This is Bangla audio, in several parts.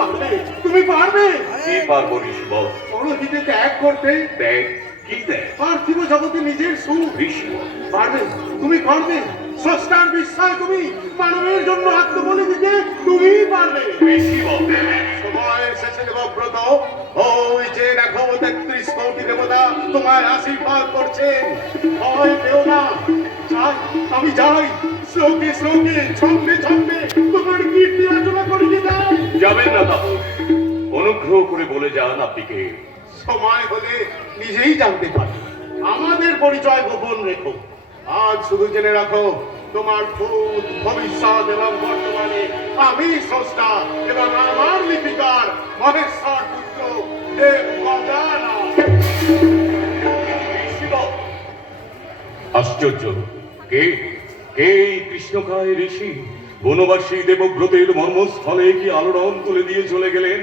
পারবে? তুমি পারবে? কি পারব ঋষি বল? পরহিতে ত্যাগ করতে দেখ কি দেখ পার্থিব জগতে নিজের সুখ ঋষি পারবে। তুমি পারবে। স্রষ্টার বিশ্বাস তুমি মানবের জন্য আত্মবলি দিতে তুমি পারবে সময় এসেছে দেবব্রত ওই যে দেখো তেত্রিশ কোটি দেবতা তোমার আশীর্বাদ করছেন ভয় পেও না। আমি যাই। শ্লোকে শ্লোকে ছন্দে ছন্দে। তোমার কীর্তি যাবেন না তাপস অনুগ্রহ করে বলে যান আপনি কে সময় হলে নিজেই জানতে পারবে আমাদের পরিচয় গোপন রেখো। আজ শুধু জেনে রাখো তোমার ভূত ভবিষ্যৎ এবং বর্তমানে আমি স্রষ্টা এবং আমার লিপিকার মহেশ্বর পুত্র দেব আশ্চর্য। কে? কে কৃষ্ণকায় ঋষি? বনবাসী দেবব্রতের মর্মস্থলে কি আলোড়ন তুলে দিয়ে চলে গেলেন?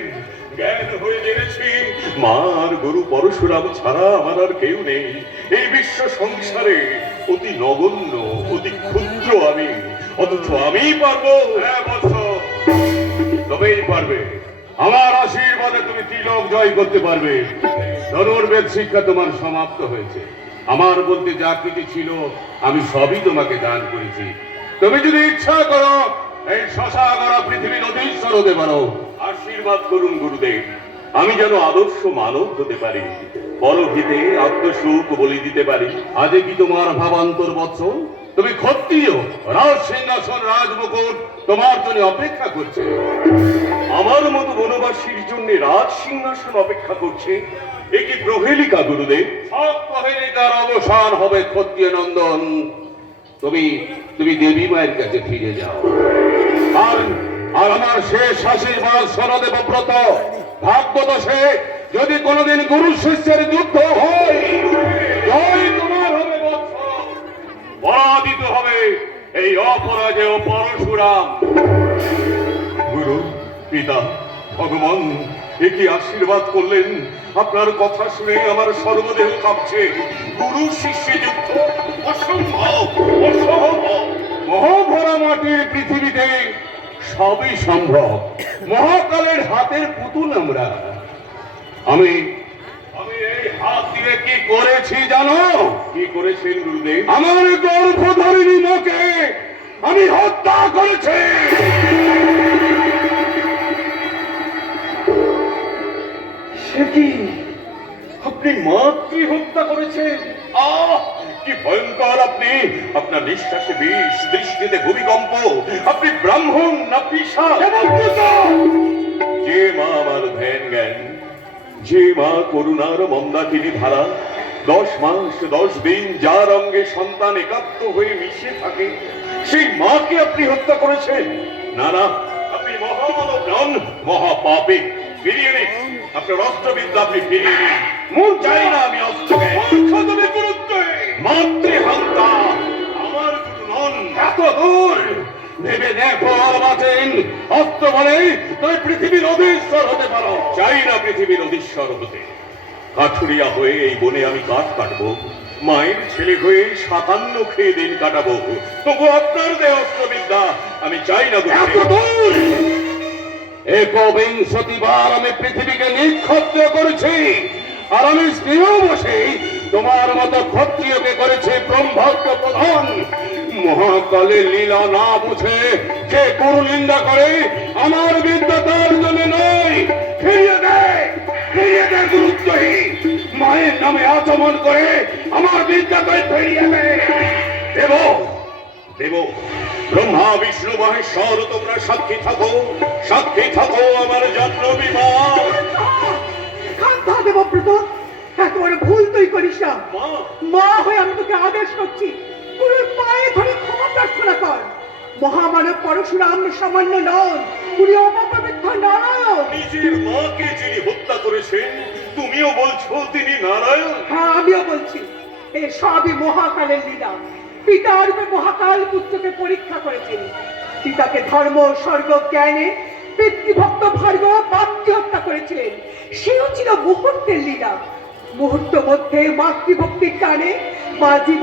জ্ঞান হয়ে জেনেছি। মার গরু পরশুরাম ছাড়া আমার আর কেউ নেই। এই বিশ্ব সংসারে অতি নগণ্য, অতি ক্ষুদ্র আমি। অথচ আমি পারব। হ্যাঁ তবেই পারবে। আমার আশীর্বাদে তুমি তিলক জয় করতে পারবে। ধনুর্বেদ শিক্ষা তোমার সমাপ্ত হয়েছে। আমার বলতে যা কিছু ছিল, আমি সবই তোমাকে দান করেছি। তুমি যদি ইচ্ছা করো এই শশাগরা পৃথিবী নদীশ্বর হতে পারো আশীর্বাদ করুন গুরুদেব। আমি যেন আদর্শ মানব হতে পারি। পরহিতে আত্মসুখ বলি দিতে পারি। আজে কি তোমার ভাবান্তর বৎসল তুমি ক্ষত্রিয় রাজ সিংহাসন রাজমুকুট তোমার জন্য অপেক্ষা করছে। আমার মতো বনবাসীর জন্য রাজ সিংহাসন অপেক্ষা করছে। এ কি প্রহেলিকা গুরুদেব? সব প্রহেলিকার অবসান হবে ক্ষত্রিয় নন্দন। তুমি তুমি দেবী মায়ের কাছে ফিরে যাও। আর আর আমার শেষ আশীর্বাদ সরদেব ব্রত ভাগ্যদশে যদি কোনোদিন গুরু শিষ্যের যুদ্ধ হয়, জয় তোমার হবে পরাজিত হবে এই অপরাজেয় পরশুরাম। গুরু, পিতা, ভগবান এ কি আশীর্বাদ করলেন। আপনার কথা শুনে আমার সর্বদেহ কাঁপছে। গুরু শিষ্য যুদ্ধ অসম্ভব অসম্ভব। মহাভরা মাটির পৃথিবীতে সবই সম্ভব। মহাকালের হাতের পুতুল আমরা। আমি আমি এই হাত দিয়ে কি করেছি জানো? কি করেছেন গুরুদেব? আমার গর্ভধারিণী মাকে আমি হত্যা করেছি। কি? আপনি মাতৃ হত্যা করেছেন? আহ, কি ভয়ঙ্কর আপনি। আপনার নিঃশ্বাসে বিষ, দৃষ্টিতে ভূমিকম্প। আপনি ব্রাহ্মণ না পিসা যে মা আমার ধ্যান জ্ঞান, যে মা করুণার মন্দাকিনী ধারা, দশ মাস, দশ দিন যার অঙ্গে সন্তান একাত্ম হয়ে মিশে থাকে, সেই মাকে আপনি হত্যা করেছেন? না না, আপনি মহামানব নন, মহাপাপে। ফিরিয়ে নিন। আপনার অস্ত্রবিদ্যা আপনি ফিরিয়ে নিন। মুখ চাই না আমি অস্ত্র তুমি গুরুত্ব। মাতৃহত্যা। আমার গুরু নন এত দূর। ভেবে দেখো আর বাঁচেন। অস্ত্র বলে তুমি পৃথিবীর অধীশ্বর হতে পারো। চাই না পৃথিবীর অধীশ্বর হতে। কাঠুরিয়া হয়ে এই বনে আমি কাঠ কাটবো। মায়ের ছেলে হয়ে সাতান্ন খেয়ে দিন কাটাবো। তবু আপনার দেহ অস্ত্রবিদ্যা আমি চাই না গুরুদেব। একবিংশতিবার আমি পৃথিবীকে নিক্ষত্র করেছি। আর আমি স্নেহ বসে তোমার মতো ক্ষত্রিয়কে করেছে ব্রহ্মত্ব প্রধান। মহাকালের লীলা না বুঝে যে গুরু নিন্দা করে, আমার বিদ্যা তার জন্য নয়। ফিরিয়ে দেয় ফিরিয়ে দেয় গুরুত্বহীন মায়ের নামে আচমন করে আমার বিদ্যা তাই ফিরিয়ে দেয় দেব দেব। ব্রহ্মা বিষ্ণু মহেশ্বর তোমরা সাক্ষী থাকো। সাক্ষী থাকো আমার জন্ম বিবাহ দেবব্রত ভুল তুই করিস না। মা? হয়ে আমি তোকে আদেশ করছি গুরুর পায়ে ধরে ক্ষমা প্রার্থনা কর। মহামানব পরশুরাম সামান্য নন উনি অপবিত্র নারায়ণ। নিজের মাকে যিনি হত্যা করেছেন তুমিও বলছো তিনি নারায়ণ? হ্যাঁ আমিও বলছি এ সবই মহাকালের লীলা। পিতা রূপে মহাকাল পুত্রকে পরীক্ষা করেছেন। পিতাকে ধর্ম, স্বর্গ, জ্ঞানে পিতৃভক্ত ভার্গ হত্যা করেছিলেন। সেও ছিল মুহূর্তের লীলা। মুহূর্ত মধ্যে মাতৃভক্তির টানে মা জীবন